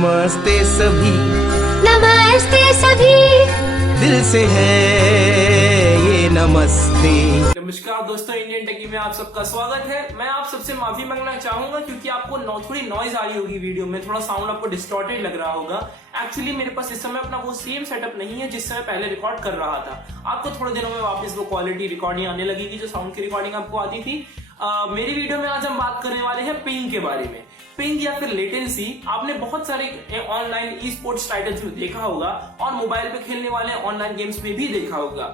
नमस्ते सभी, नमस्ते सभी, दिल से है ये नमस्ते। नमस्कार दोस्तों, इंडियन टेकी में आप सबका स्वागत है। मैं आप सबसे माफी मांगना चाहूंगा क्योंकि आपको थोड़ी नॉइज आ रही होगी वीडियो में, थोड़ा साउंड आपको डिस्टॉर्टेड लग रहा होगा। एक्चुअली मेरे पास इस समय अपना वो सेम सेटअप नहीं है जिस समय पहले रिकॉर्ड कर रहा था। आपको थोड़े दिनों में वापस वो क्वालिटी रिकॉर्डिंग आने लगेगी जो साउंड की रिकॉर्डिंग आपको आती थी। मेरी वीडियो में आज हम बात करने वाले हैं पिंग के बारे में। पिंग या फिर लेटेंसी आपने बहुत सारे ऑनलाइन ई स्पोर्ट्स टाइटल्स में देखा होगा और मोबाइल पे खेलने वाले ऑनलाइन गेम्स में भी देखा होगा।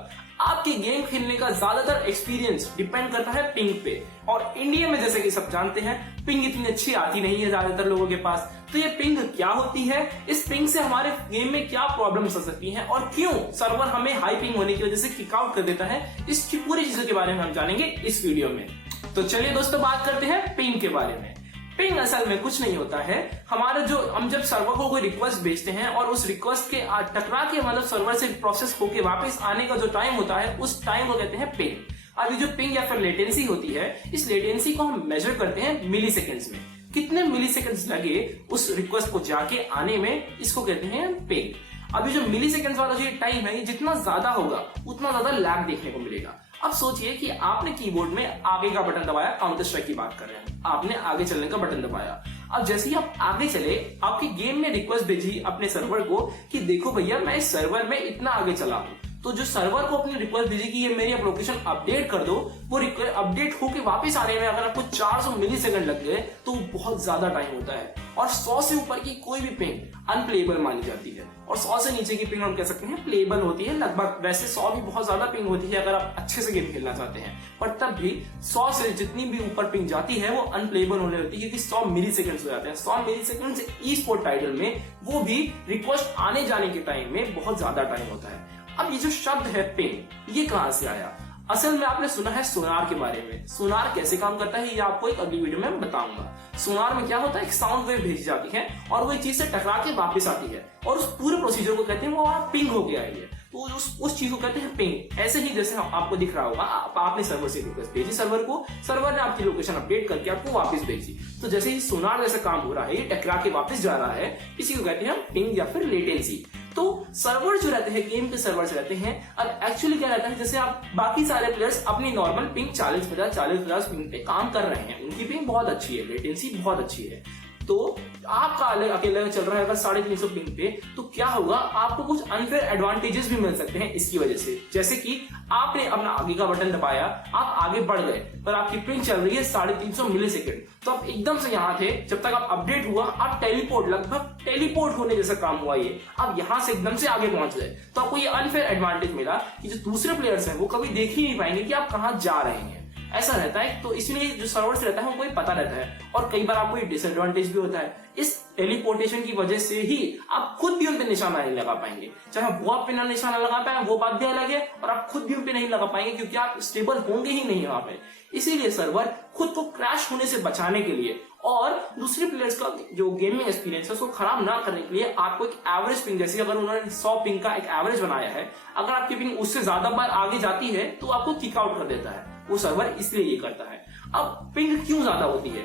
आपके गेम खेलने का ज्यादातर एक्सपीरियंस डिपेंड करता है पिंग पे, और इंडिया में जैसे कि सब जानते हैं पिंग इतनी अच्छी आती नहीं है ज्यादातर लोगों के पास। तो ये पिंग क्या होती है, इस पिंग से हमारे गेम में क्या प्रॉब्लम्स आ सकती हैं और क्यों सर्वर हमें हाई पिंग होने की वजह से किक आउट कर देता है, इसकी पूरी चीजों के बारे में हम जानेंगे इस वीडियो में। तो चलिए दोस्तों बात करते हैं पिंग के बारे में। पिंग असल में कुछ नहीं होता है, हमारा जो हम जब सर्वर को कोई रिक्वेस्ट भेजते हैं और उस रिक्वेस्ट के टकरा के मतलब सर्वर से प्रोसेस होके वापस आने का जो टाइम होता है उस टाइम को कहते हैं पिंग। अब ये जो पिंग या फिर लेटेंसी होती है, इस लेटेंसी को हम मेजर करते हैं मिली सेकेंड्स में। कितने मिली सेकेंड्स लगे उस रिक्वेस्ट को जाके आने में, इसको कहते हैं पिंग। अभी जो मिली सेकेंड्स वाला जो टाइम है, ये जितना ज्यादा होगा उतना ज्यादा लैग देखने को मिलेगा। अब सोचिए कि आपने कीबोर्ड में आगे का बटन दबाया, काउंटर स्ट्राइक की बात कर रहे हैं, आपने आगे चलने का बटन दबाया। अब जैसे ही आप आगे चले, आपके गेम ने रिक्वेस्ट भेजी अपने सर्वर को कि देखो भैया मैं इस सर्वर में इतना आगे चला हूं। तो जो सर्वर को अपनी रिक्वेस्ट भेजी कि ये मेरी लोकेशन अपडेट कर दो, वो अपडेट होके वापस आने में अगर आपको 400 मिली सेकंड लग गए तो बहुत ज्यादा टाइम होता है। और 100 से ऊपर की कोई भी पिंग अनप्लेएबल मानी जाती है और 100 से नीचे की पिंग हम कह सकते हैं प्लेएबल होती है लगभग। वैसे 100 भी बहुत ज्यादा पिंग होती है अगर आप अच्छे से गेम खेलना चाहते हैं, पर तब भी 100 से जितनी भी ऊपर पिंग जाती है वो अनप्लेएबल होने लगती है क्योंकि 100 मिली सेकंड हो जाते हैं। 100 मिली सेकंड ई स्पोर्ट टाइटल में, वो भी रिक्वेस्ट आने जाने के टाइम में बहुत ज्यादा टाइम होता है। अब ये जो शब्द है पिंग, ये कहां से आया? असल में आपने सुना है सोनार के बारे में। सोनार कैसे काम करता है ये आपको एक अगली वीडियो में बताऊंगा। सोनार में क्या होता है, एक साउंड वेव भेजी जाती है और वो एक चीज से टकरा के वापस आती है और उस पूरे प्रोसीजर को कहते हैं वो पिंग हो गया है। तो उस चीज को कहते हैं पिंग। ऐसे ही जैसे आपको दिख रहा होगा, आपने सर्वर से रिक्वेस्ट भेजी सर्वर को, सर्वर ने आपकी लोकेशन अपडेट करके आपको वापस भेजी। तो जैसे ही सोनार जैसा काम हो रहा है, ये टकरा के वापस जा रहा है, इसी को कहते हैं पिंग या फिर लेटेंसी। तो सर्वर जो रहते हैं, गेम के सर्वर से रहते हैं। अब एक्चुअली क्या रहता है, जैसे आप बाकी सारे प्लेयर्स अपनी नॉर्मल पिंग 40-50 पिंग पे काम कर रहे हैं, उनकी पिंग बहुत अच्छी है, लेटेंसी बहुत अच्छी है। तो आपका अकेले चल रहा है अगर 350 पिंग पे, तो क्या होगा, आपको कुछ अनफेयर एडवांटेजेस भी मिल सकते हैं इसकी वजह से। जैसे कि आपने अपना आगे का बटन दबाया, आप आगे बढ़ गए, पर आपकी पिंग चल रही है 350 मिली सेकेंड, तो आप एकदम से यहाँ थे, जब तक आप अपडेट हुआ आप लगभग टेलीपोर्ट होने जैसा काम हुआ ये। आप यहाँ से एकदम से आगे पहुंच गए, तो आपको ये अनफेयर एडवांटेज मिला कि जो दूसरे प्लेयर्स हैं वो कभी देख ही नहीं पाएंगे कि आप कहाँ जा रहे हैं। ऐसा रहता है, तो इसलिए जो सर्वर से रहता है उनको ये पता रहता है। और कई बार आपको ये डिसएडवांटेज भी होता है, इस टेलीपोर्टेशन की वजह से ही आप खुद भी उन पे निशाना नहीं लगा पाएंगे। चाहे वो आप पे ना निशाना लगा पाए वो बात भी अलग है, और आप खुद भी उन पे नहीं लगा पाएंगे क्योंकि आप स्टेबल होंगे ही नहीं वहां पे। इसीलिए सर्वर खुद को क्रैश होने से बचाने के लिए और दूसरे प्लेयर्स का जो गेमिंग एक्सपीरियंस है उसको खराब ना करने के लिए आपको एक एवरेज पिंग, जैसे अगर उन्होंने 100 पिंग का एक एवरेज बनाया है, अगर आपकी पिंग उससे ज्यादा बार आगे जाती है तो आपको किक आउट कर देता है वो सर्वर, इसलिए ये करता है। अब पिंग क्यों ज्यादा होती है?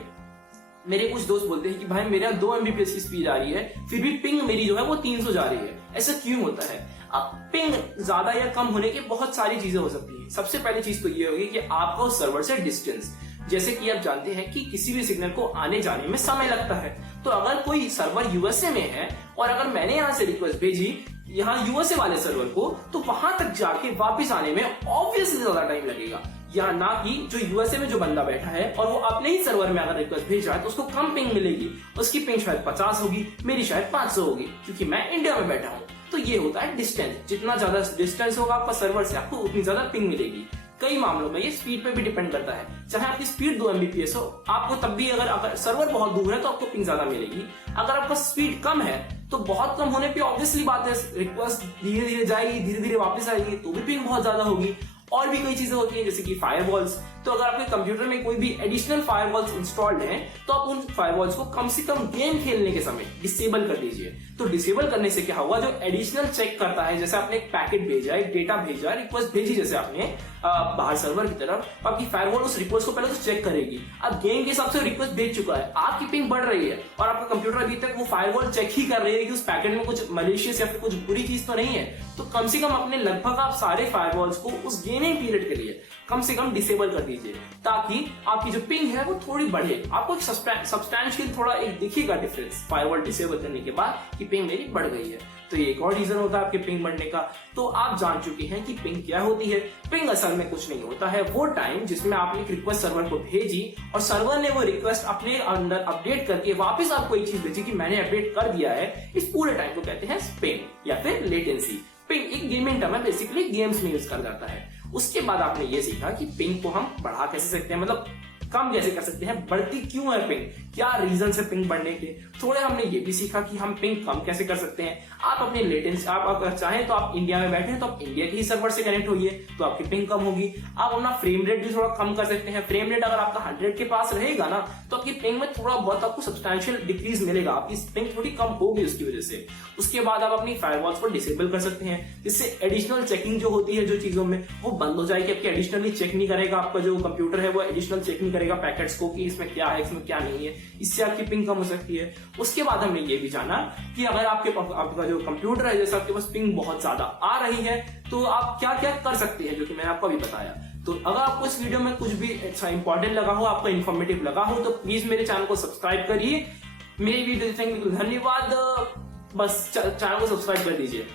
मेरे कुछ दोस्त बोलते हैं कि भाई मेरा 2 MBPS की स्पीड आ रही है फिर भी पिंग मेरी जो है वो 300 जा रही है, ऐसा क्यों होता है? अब पिंग ज्यादा या कम होने की बहुत सारी चीजें हो सकती है। सबसे पहली चीज तो ये होगी कि आपका सर्वर से डिस्टेंस, जैसे कि आप जानते हैं कि किसी भी सिग्नल को आने जाने में समय लगता है। तो अगर कोई सर्वर यूएसए में है और अगर मैंने यहाँ से रिक्वेस्ट भेजी यहाँ यूएसए वाले सर्वर को, तो वहां तक जाके वापस आने में ऑब्वियसली ज्यादा टाइम लगेगा। या ना कि जो यूएसए में जो बंदा बैठा है और वो अपने ही सर्वर में अगर रिक्वेस्ट भेज रहा है तो उसको कम पिंग मिलेगी, उसकी पिंग शायद 50 होगी, मेरी शायद 500 होगी क्योंकि मैं इंडिया में बैठा हूँ। तो ये होता है डिस्टेंस, जितना ज्यादा डिस्टेंस होगा आपका सर्वर से आपको उतनी ज्यादा पिंग मिलेगी। कई मामलों में ये स्पीड पे भी डिपेंड करता है, चाहे आपकी स्पीड 2 MBPS हो, आपको तब भी अगर सर्वर बहुत दूर है तो आपको पिंग ज्यादा मिलेगी। अगर आपका स्पीड कम है तो बहुत कम होने पे ऑब्वियसली बात है रिक्वेस्ट धीरे धीरे जाएगी, धीरे धीरे वापस आएगी, तो भी पिंग बहुत ज्यादा होगी। और भी कई चीजें होती हैं जैसे कि फायरवॉल्स, तो अगर आपके कंप्यूटर में कोई भी एडिशनल फायरवॉल्स इंस्टॉल्ड हैं तो आप उन फायरवॉल्स को कम से कम गेम खेलने के समय डिसेबल कर दीजिए। तो डिसेबल करने से क्या होगा, जो एडिशनल चेक करता है, जैसे आपने एक पैकेट भेजा, एक डेटा भेजा, रिक्वेस्ट भेजी जैसे आपने बाहर सर्वर की तरफ, तो आपकी फायरवॉल उस रिक्वेस्ट को पहले तो चेक करेगी। अब गेम के हिसाब से रिक्वेस्ट भेज चुका है, आपकी पिंग बढ़ रही है और आपका कंप्यूटर अभी तक वो फायरवॉल चेक ही कर रही है कि उस पैकेट में कुछ मलिशियस या फिर कुछ बुरी चीज तो नहीं है, तो कम से कम अपने लगभग आप सारे फायरवॉल्स को उस गेमिंग पीरियड के लिए कम से कम डिसेबल कर दीजिए, ताकि आपकी जो पिंग है वो थोड़ी बढ़े। आपको एक सब्सटैंशियल थोड़ा एक दिखेगा डिफरेंस फायरवॉल डिसेबल करने के बाद कि पिंग मेरी बढ़ गई है। तो ये एक और रीजन होता है आपके पिंग बढ़ने का। तो आप जान चुके हैं कि पिंग क्या होती है। पिंग असल में कुछ नहीं होता है, वो टाइम जिसमें आपने एक रिक्वेस्ट सर्वर को भेजी और सर्वर ने वो रिक्वेस्ट अपने अंदर अपडेट करके वापस आपको एक चीज भेजी कि मैंने अपडेट कर दिया है, इस पूरे टाइम को कहते हैं पिंग या फिर लेटेंसी। पिंग एक गेमिंग टर्म है, बेसिकली गेम्स में यूज कर जाता है। उसके बाद आपने ये सीखा कि पिंग को हम बढ़ा कैसे सकते हैं, मतलब कम कैसे कर सकते हैं, बढ़ती क्यों है पिंग, क्या रीजन है पिंग बढ़ने के। थोड़े हमने ये भी सीखा कि हम पिंग कम कैसे कर सकते हैं। आप अपने लेटेंसी, आप अगर चाहें तो आप इंडिया में बैठे हैं तो आप इंडिया के ही सर्वर से कनेक्ट होइए तो आपकी पिंग कम होगी। आप अपना फ्रेम रेट भी थोड़ा कम कर सकते हैं। फ्रेम रेट अगर आपका 100 के पास रहेगा ना तो आपकी पिंग में थोड़ा बहुत आपको सब्सटैंशियल डिक्रीज मिलेगा, आपकी पिंग थोड़ी कम होगी उसकी वजह से। उसके बाद आप अपनी फायरवॉल्स को डिसेबल कर सकते हैं, जिससे एडिशनल चेकिंग जो होती है जो चीजों में वो बंद हो जाएगी। आपकी एडिशनली चेक नहीं करेगा, आपका जो कंप्यूटर है वो एडिशनल चेक नहीं करेगा पैकेट्स को कि इसमें क्या है इसमें क्या नहीं है, इससे आपकी पिंग कम हो सकती है। उसके बाद हमने ये भी जाना कि अगर आपका जो कंप्यूटर है जैसे आपके पास पिंग बहुत ज्यादा आ रही है तो आप क्या क्या कर सकते हैं, जो कि मैंने आपको अभी बताया। तो अगर आपको इस वीडियो में कुछ भी अच्छा इंपॉर्टेंट लगा हो, आपको इन्फॉर्मेटिव लगा हो, तो प्लीज मेरे चैनल को सब्सक्राइब करिए। मेरी वीडियो देखने के लिए धन्यवाद। बस चैनल को सब्सक्राइब कर दीजिए।